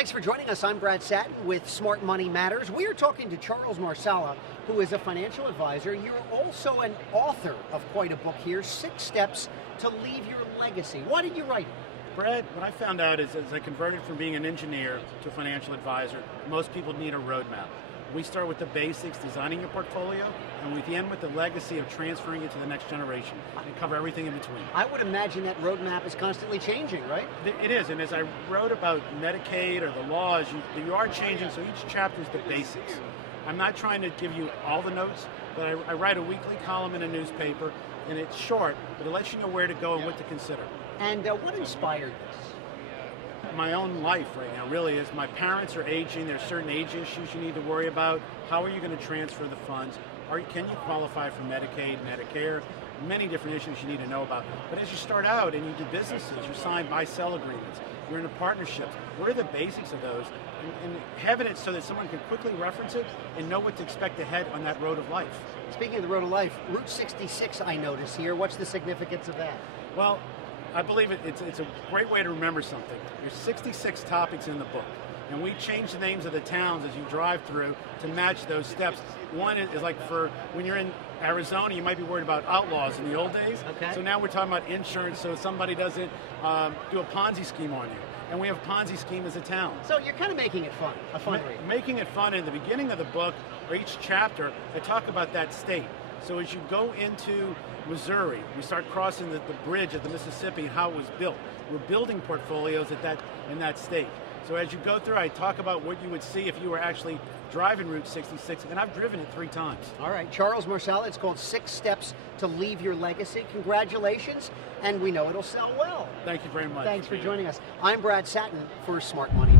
Thanks for joining us. I'm Brad Satin with Smart Money Matters. We are talking to Charles Marsala, who is a financial advisor. You're also an author of quite a book here, 6 Steps to Leave Your Legacy. Why did you write it? Brad, what I found out is as I converted from being an engineer to a financial advisor, most people need a roadmap. We start with the basics, designing your portfolio, and we end with the legacy of transferring it to the next generation and cover everything in between. I would imagine that roadmap is constantly changing, right? It is, and as I wrote about Medicaid or the laws, you are changing, so each chapter is the basics. I'm not trying to give you all the notes, but I write a weekly column in a newspaper, and it's short, but it lets you know where to go and what to consider. And what inspired this? My own life right now really is my parents are aging. There's certain age issues you need to worry about. How are you going to transfer the funds? Can you qualify for Medicaid, Medicare? Many different issues you need to know about. But as you start out and you do businesses, you sign buy-sell agreements, you're in a partnership. What are the basics of those? And having it so that someone can quickly reference it and know what to expect ahead on that road of life. Speaking of the road of life, Route 66 I notice here. What's the significance of that? Well, I believe it's a great way to remember something. There's 66 topics in the book, and we change the names of the towns as you drive through to match those steps. One is like for when you're in Arizona, you might be worried about outlaws in the old days. Okay. So now we're talking about insurance, so somebody doesn't do a Ponzi scheme on you. And we have a Ponzi scheme as a town. So you're kind of making it fun, a fun read. Making it fun. In the beginning of the book, or each chapter, I talk about that state. So as you go into Missouri, we start crossing the bridge of the Mississippi and how it was built. We're building portfolios in that state. So as you go through, I talk about what you would see if you were actually driving Route 66, and I've driven it 3 times. All right, Charles Marsala, it's called 6 Steps to Leave Your Legacy. Congratulations, and we know it'll sell well. Thank you very much. Thanks for joining us. I'm Brad Satin for Smart Money.